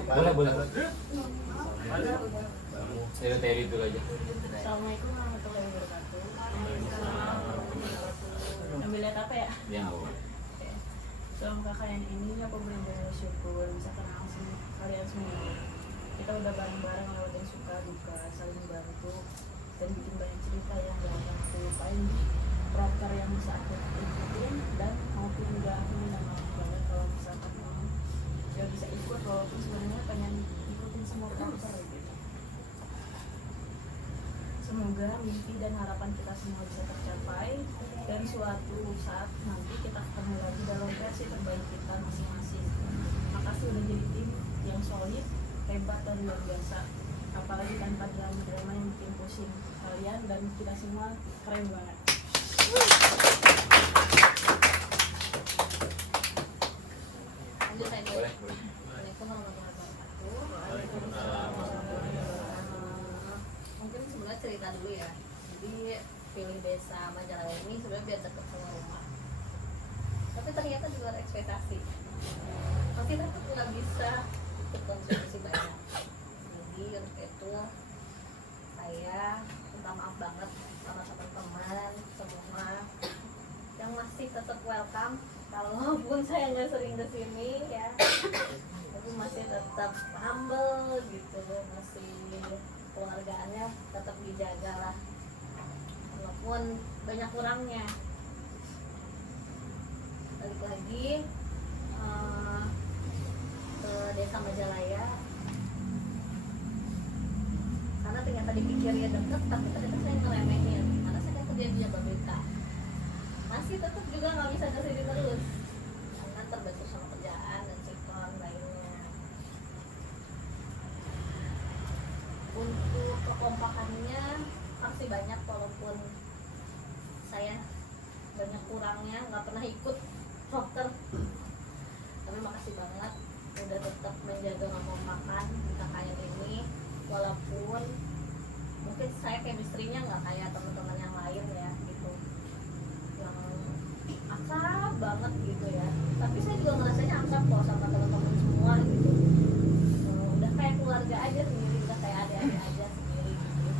Boleh. Teri dulu aja. Assalamualaikum warahmatullahi wabarakatuh. Ambil lihat apa ya? Yang awal. Selama KKN ini aku benar-benar bersyukur bisa kenal sama kalian semua. Kita udah bareng-bareng ngelewatin suka duka, saling bantu dan bikin banyak cerita yang gak akan aku lupain. Proker yang bisa aku ikutin dan maupun gak aku minta maaf banget kalau misalkan mau gak bisa ikut walaupun sebenarnya pengen ikutin semua proker gitu. Semoga mimpi dan harapan kita semua bisa tercapai dan suatu saat nanti kita ketemu lagi dalam versi terbaik kita masing-masing. Makasih udah jadi tim yang solid, hebat dan luar biasa. Apalagi tanpa drama yang bikin pusing kalian dan kita semua keren banget. Lanjut aja. Boleh. Assalamualaikum warahmatullahi wabarakatuh. Mungkin sebenarnya cerita dulu ya. Jadi pilih desa Majalaya ini sebenarnya biar dekat sama rumah. Tapi ternyata di luar ekspektasi. Tapi tetap nggak bisa ikut kontribusi banyak. Jadi untuk itu saya minta maaf banget sama teman-teman semua yang masih tetap welcome. Kalaupun saya nggak sering kesini ya, tapi masih tetap humble gitu, masih keluargaannya tetap dijaga lah, walaupun banyak kurangnya. Balik lagi ke desa Majalaya, karena ternyata dipikirnya deket, tapi ternyata saya ngeremehin karena saya kerja di Jakarta. Masih tetap juga nggak bisa kesini terus karena terbentur sama kerjaan dan sektor lainnya. Untuk kekompakannya masih banyak, walaupun saya banyak kurangnya, nggak pernah ikut dokter, tapi makasih banget udah tetap menjaga kekompakan di KKN ini, walaupun mungkin saya chemistry-nya nggak kayak teman-teman yang lain ya gitu, yang akrab banget gitu ya, tapi saya juga ngerasanya akrab kok sama teman-teman semua gitu. Udah kayak keluarga aja sendiri, udah kayak adik-adik aja sendiri gitu.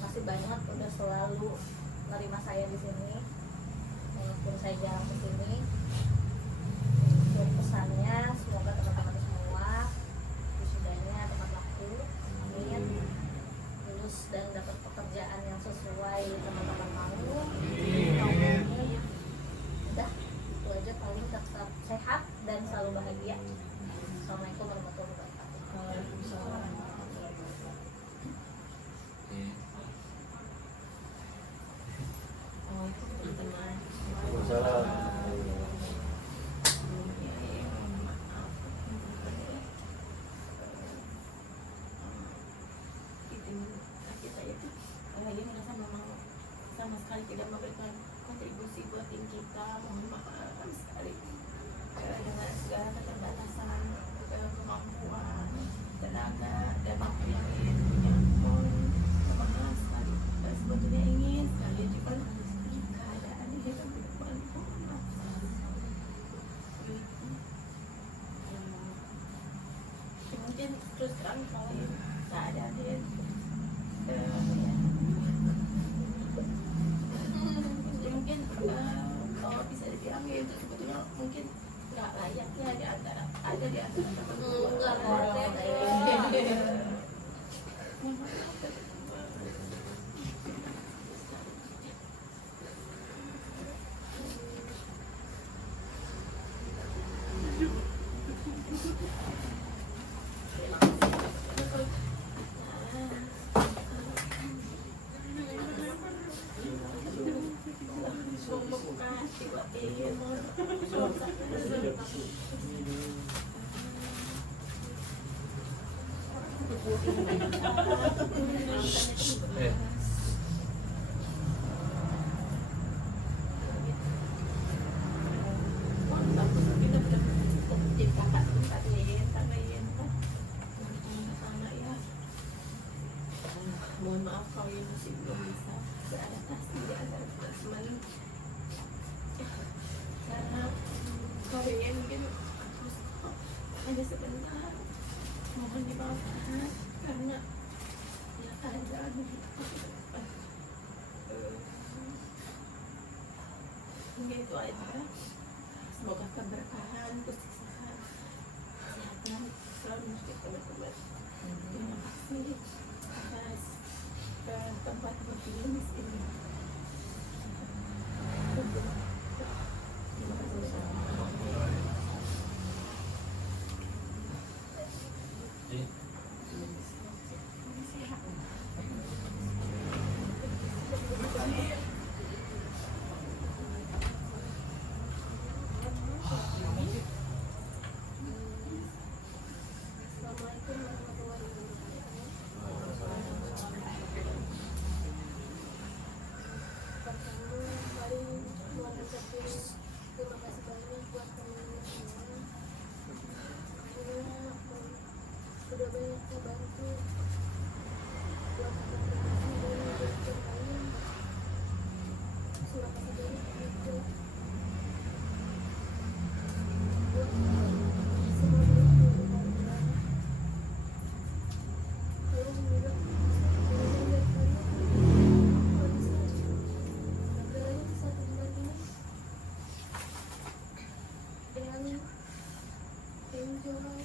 Makasih banget udah selalu menerima saya di sini walaupun saya jarang ke sini. Untuk pesannya, semoga teman-teman semua wisudanya tepat waktu, amin, lulus dan dapat pekerjaan yang sesuai teman-teman mau. Udah, itu aja, paling tetap sehat sama sekali tidak memberikan kontribusi buat tim kita. Mohon maaf sekali dengan segala keterbatasan kemampuan, tenaga, dan waktu yang punya. Mohon maaf sekali. Sebetulnya ingin sekali cuma keadaan ini kan ke depan. Mohon maaf. Mungkin terus terang kalau tak ada dia mungkin kalau bisa dibilang ya itu sebetulnya mungkin nggak layaknya di antara ada di antara teman-teman. Enggak boleh. Mohon maaf kalau ini masih belum bisa beradaptasi di antara teman-teman karena kalian mungkin hanya sebentar. Mohon dimaafkan karena ya keadaan mungkin itu aja. Semoga keberkahan, kesehatan selalu untuk teman-teman. Terima kasih atas tempat berkirim ini. Terima kasih. Udah banyak membantu buat teman-teman dan yang lain. Terima kasih banyak itu buat semua kalian. Kalau menurut kalian kalau bisa negaranya satu bulan ini dengan enjoy.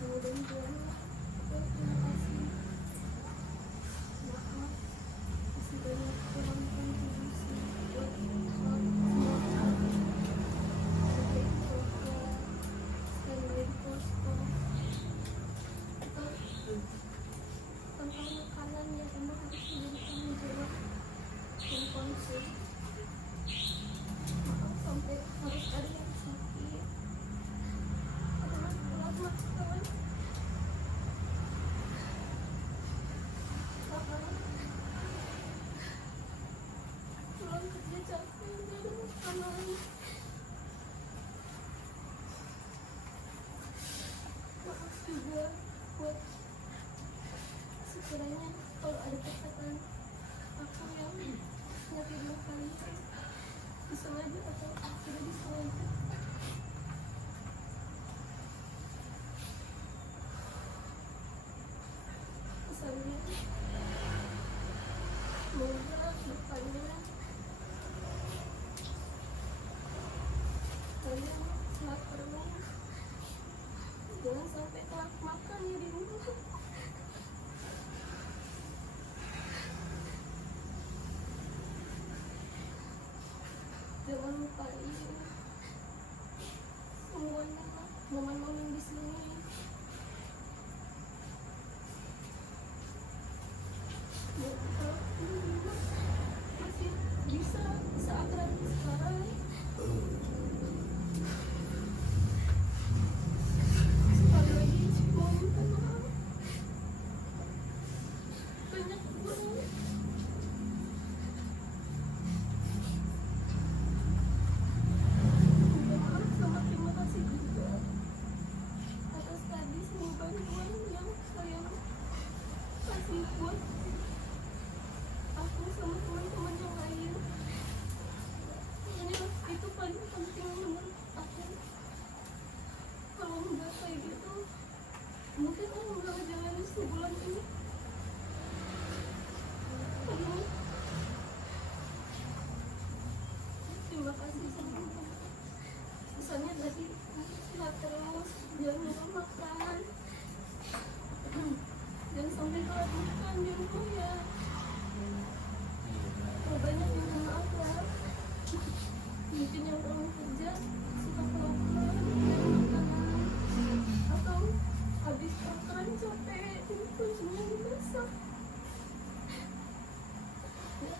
Mudah-mudahan terima kasih. Maaf masih banyak kurang kontribusi buat semua sebagai keluarga sekali lagi posko tentang makanan yang emang harus menjadi tanggung jawab dan konsum. Maaf sampai harus ada yang sakit. Adalah selamat kawan. Pulang kerja capek, udah ada makanan. Maaf juga buat sekiranya kalau ada perkataan aku yang nyakitin kalian disengaja atau tidak disengaja. Pesannya semoga depannya kalian sehat terus, jangan sampai telat makan ya di rumah. Jangan lupain semuanya momen-momen di sini. Semoga masih bisa seakrab sekarang. Sekali lagi mohon minta maaf. sebulan ini. Aduh. Terima kasih sama pesannya tadi, sehat terus, jangan lupa makan, jangan sampai telat makan di rumah ya. Kalau banyak minta maaf ya, mungkin yang orang kerja suka kelupaan makanan atau habis makan capek jadi kuncinya basah. Ya,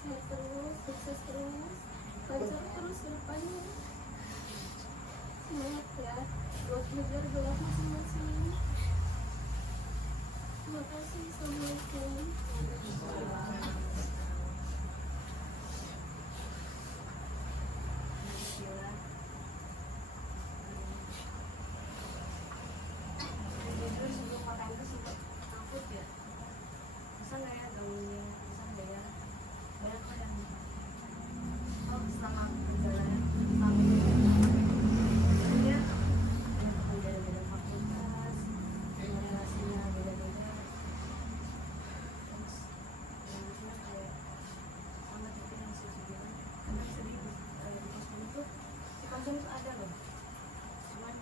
sehat terus, sukses terus, lancar terus ke depannya. Semangat ya buat ngejar gelar masing-masing. Terima kasih. Assalamualaikum. Jujur sebelum makan itu sempat takut ya, bisa nggak ya gaulnya, bisa nggak ya, banyak kok yang selama perjalanan sampai dia beda-beda fakultas, relasinya beda-beda, terus yang kayak sama seperti yang saya bilang, kadang sedih di kostum itu, di kostum itu ada loh, cuman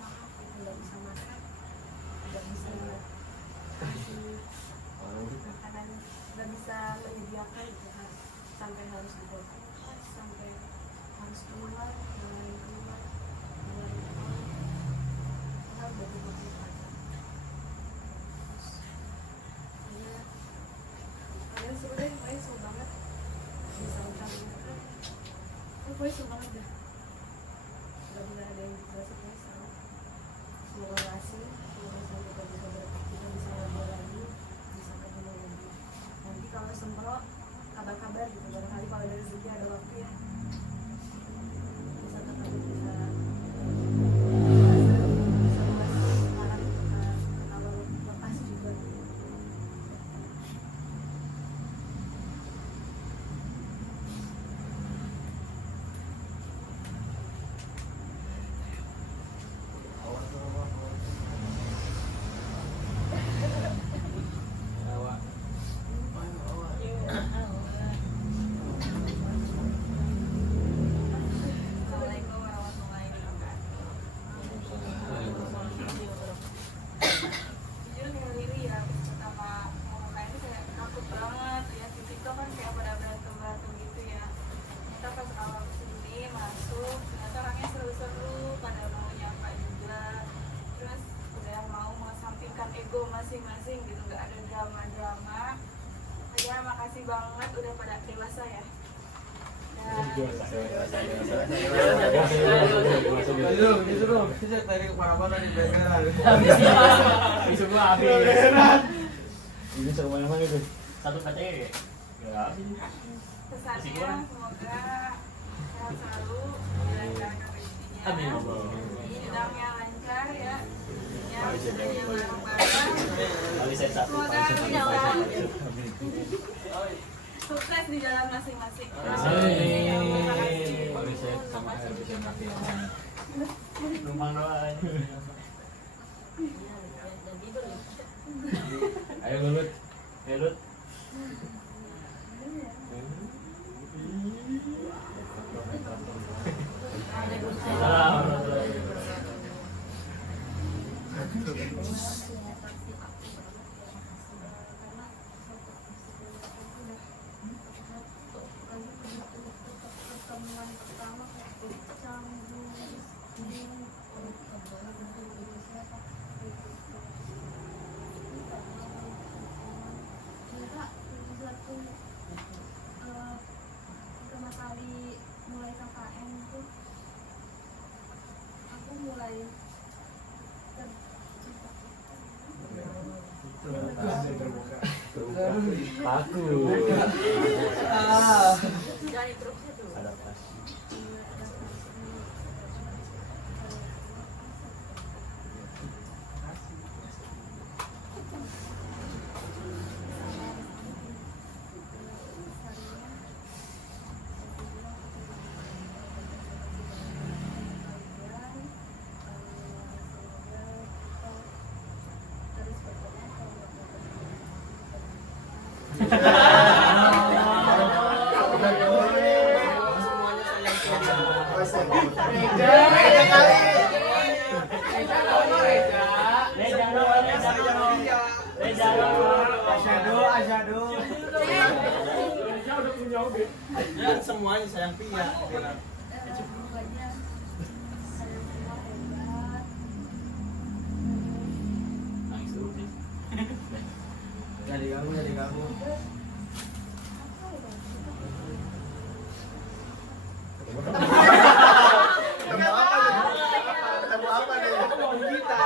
maaf gitu nggak bisa masak, nggak bisa kasih makanan, nggak bisa menyediakan gitu kan, sampai harus dibawa kulkas, sampai harus keluar ngeluarin orang, padahal udah dimakan padahal. Terus ya kalian seru deh, pokoknya seru banget bisa ucapin pokoknya seru banget dah. Gak boleh ada yang dijelasin, pokoknya seru. Semoga berhasil, semoga kita bisa ngobrol lagi, bisa ketemu lagi. Nanti kalau sempro kabar-kabar gitu, barangkali kalau ada rezeki ada waktu ya, bisa ketemu, bisa bahas sekarang kalau lepas juga. Assalamualaikum warahmatullahi wabarakatuh. Jujur nih Riri ya, pertama mau main itu kayak takut banget ya, di TikTok kan kayak pada berantem gitu ya. Ternyata pas awal kesini masuk, ternyata orangnya seru-seru, pada mau nyapa juga, terus udah mau mengesampingkan ego masing-masing gitu, nggak ada drama-drama. Ya makasih banget udah pada dewasa ya. Bisa tarik kemana-mana di belakang. Habis semua habis. Ini semuanya mana itu? Satu KTP. Ya. Pesannya semoga sehat selalu, dilancarkan rezekinya, bidangnya lancar ya, kerjanya bareng-bareng, semoga sukses di jalan masing-masing. Terima kasih. Numpang doang. Ayo Lulut. Ayo Lut. Pertemuan pertama waktu canggung pertama kali mulai KKN itu aku mulai Takut. jangan interupsi tuh. Adaptasi. Ya semuanya sayang Pia. Nangis dulu sih. Jadi ganggu. Ketemu apa nih? Ketemu kita.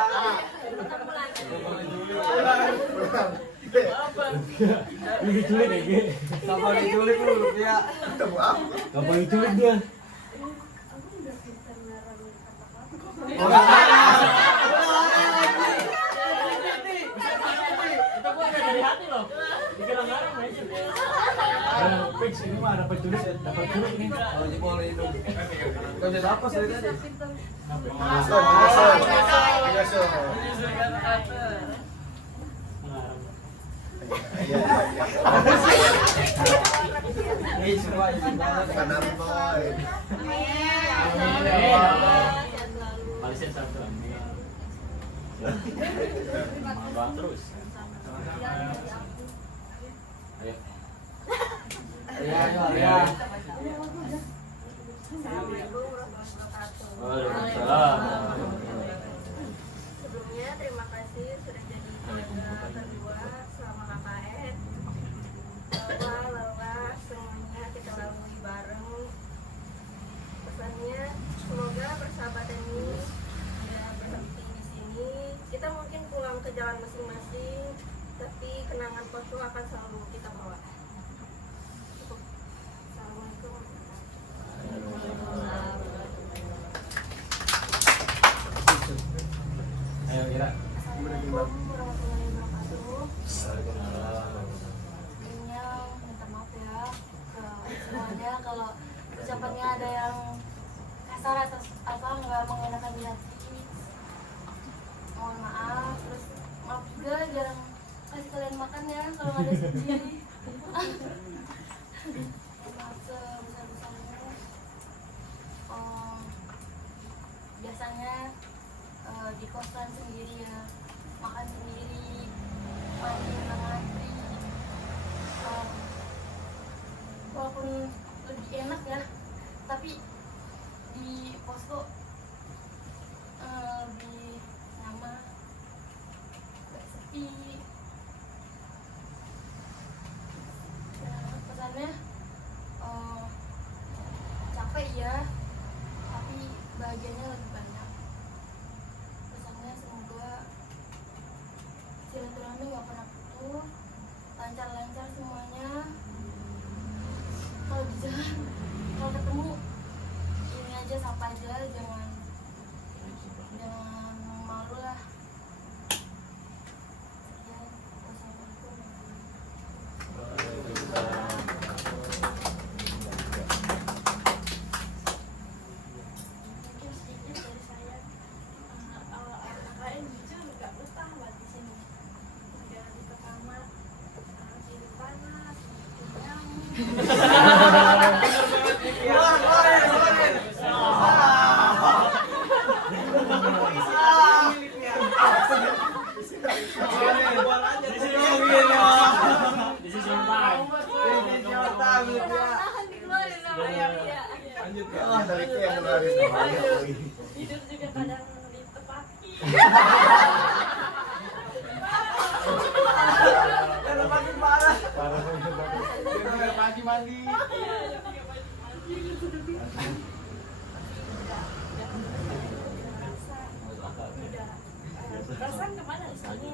Ini diculik ya, Ge? Sama diculik lu ya. Ketemu apa? Gampang diculik dia. Itu gua udah dari hati loh. Dikira ngarang aja. Fix ini mah dapat culik nih. Kalau jebol itu. Enggak bisa apa sih tadi. Ini semua Benar boy. Balisin satu amin. Abang terus. Ayo. Ya. Waalaikumsalam. Sebelumnya terima kasih sudah jadi keluarga kedua selama KKN. Lelah semuanya kita lalui bareng. Pesannya semoga persahabatan ini tidak berhenti di sini. Kita mungkin pulang ke jalan masing-masing, tapi kenangan foto akan selalu kita bawa. Cukup. Assalamualaikum. Ayo Ira. Assalamualaikum warahmatullahi wabarakatuh. Sebelumnya minta maaf ya ke semuanya kalau ucapannya ada yang kasar atau apa nggak mengenakan di hati. Mohon maaf. Terus maaf juga jarang kasih kalian makan ya kalau ada sendiri. Maaf sebesar-besarnya. Biasanya di kosan sendiri ya, makan sendiri, mandi ngantri. Walaupun lebih enak ya, tapi di posko lebih nyaman, gak sepi. Ya, pesannya capek ya, tapi bahagianya lebih banyak. Pesannya semoga silaturahmi gak pernah putus, lancar-lancar semuanya. Kalau bisa, kalau ketemu ini aja sapa aja, jangan malu lah. Sekian, wassalamualaikum. Mungkin sedikit dari saya. Awal-awal KKN jujur gak betah buat di sini. Udah hari pertama tidur panas, kenyang. Tidur juga kadang ditepaki. Makin parah. Pagi mandi. Perasaan kemana di sini?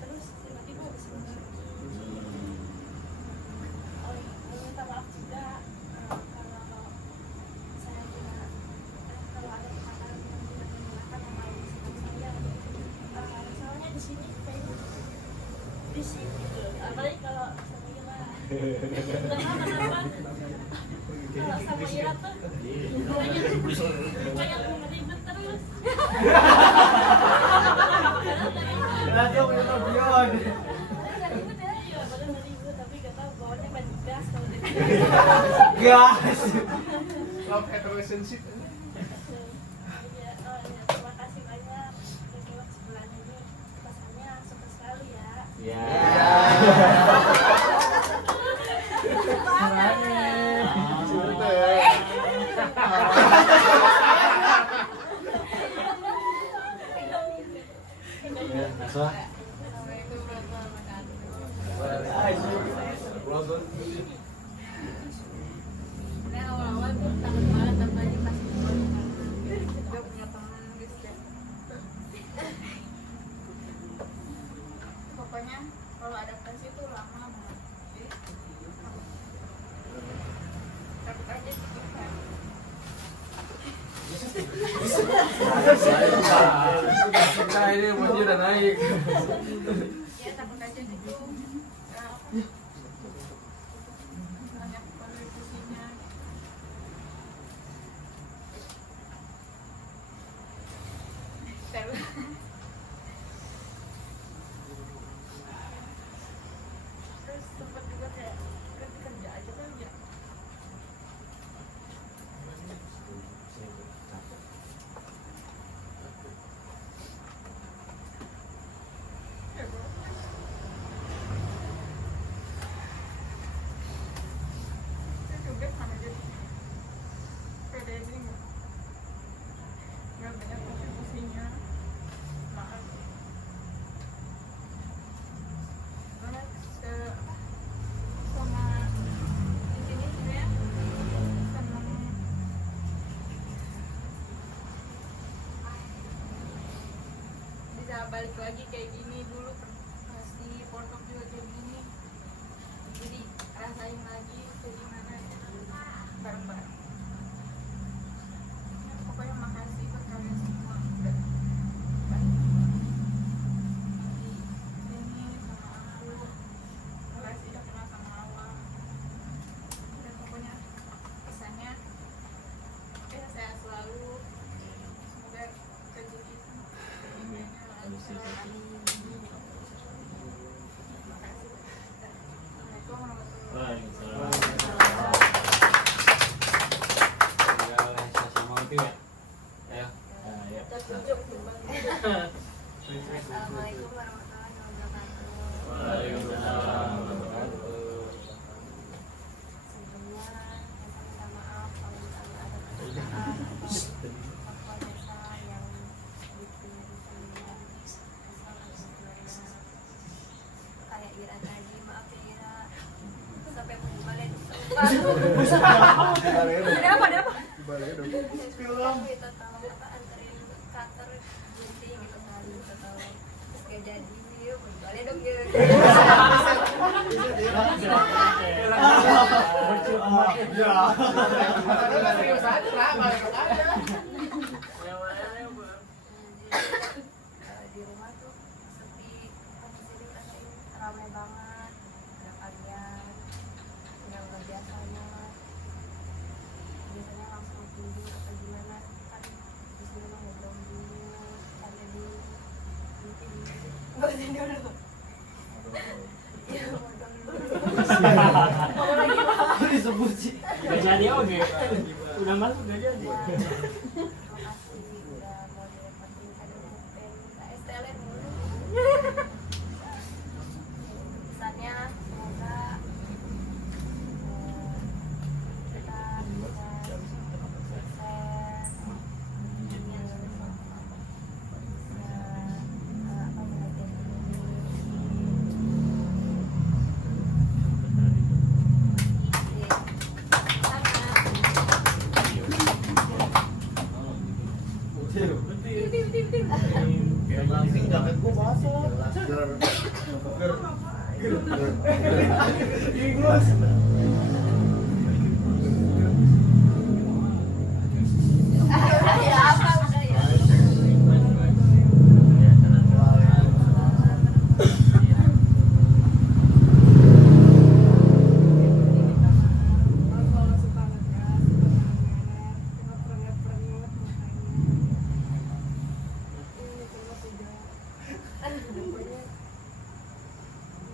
Terus tiba-tiba di sini. Oh, minta maaf juga kalau saya tidak kalau ada kata-kata yang tidak menggunakan yang mau disampaikan saya. Soalnya di sini kayaknya bisik gitu. Apalagi kalau sama Ira. Kenapa? Kalau sama Ira tuh pengen ngeribet terus. Langsung punya Bion. Tapi gak tau bawahnya banyak gas kalau Gas. love hate relationship. Iya, terima kasih banyak. Untuk sebulan ini pesannya suka sekali ya. Ya. Naswa. Sebenarnya awal-awal tuh takut banget apalagi pas udah punya teman gitu ya. Pokoknya kalau adaptasi tuh lama banget. Takut aja sih kan. Nah ini emosi udah naik. Ya takut aja gitu. Banyak kontribusinya. Terus sempat juga kayak kerja aja kan ya. Balik lagi kayak gini dulu pas di pondok juga kayak gini, jadi rasain lagi kayak gimana bareng-bareng. Pokoknya makasih buat kalian semua udah baik di sini sama aku. Makasih udah kenal sama awal. Dan pokoknya pesannya ya sehat selalu, semoga rezeki Assalamualaikum warahmatullahi wabarakatuh. Waalaikumsalam. Sebelumnya saya minta maaf kalau misalnya ada kesalahan atau dosa yang bikin kayak Ira tadi, maaf ya Ira sampai mau dibalik ada apa aku itu tolong apa anterin kantor gunting gitu kan gitu tolong terus gak jadi yuk mau dibalik dong yuk di rumah tuh sepi, pas di sini rasain ramai banget, ada kalian yang nggak biasanya langsung tidur atau gimana kan di sini mah ngobrol dulu, tanya dulu, ngobrol dulu, iya ngobrol dulu, disebut sih. Gak jadi oke. Udah masuk gak jadi. pesannya semoga kita bisa sukses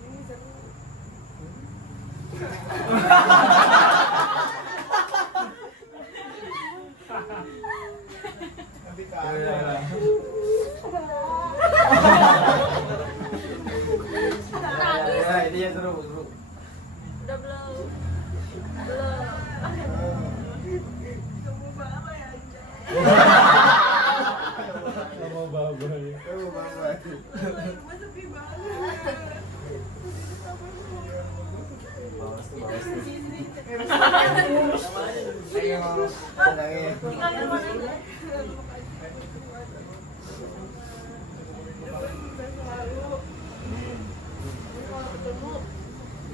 Ini seru. Ya, ini ya seru. Udah belum? Kamu bawa ya. Bawas tuh, bawas tuh. Ayo mau tenangin. Kalau ketemu,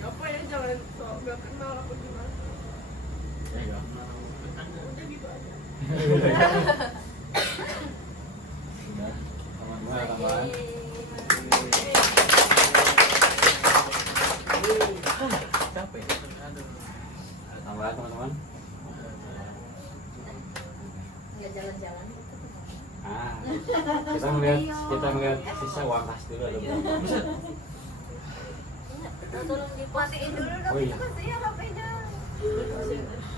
apa ya jangan sok gak kenal apa gimana. Ya enggak. Udah gitu aja. Udah, teman-teman tambahan. Capek. Aduh. Ada tambahan teman-teman. Nggak jalan-jalan. Ah, kita melihat sisa uang kas dulu ada berapa? Tolong dimatiin dulu dong. Oh iya. Kasihan HP-nya.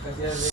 Kasihan.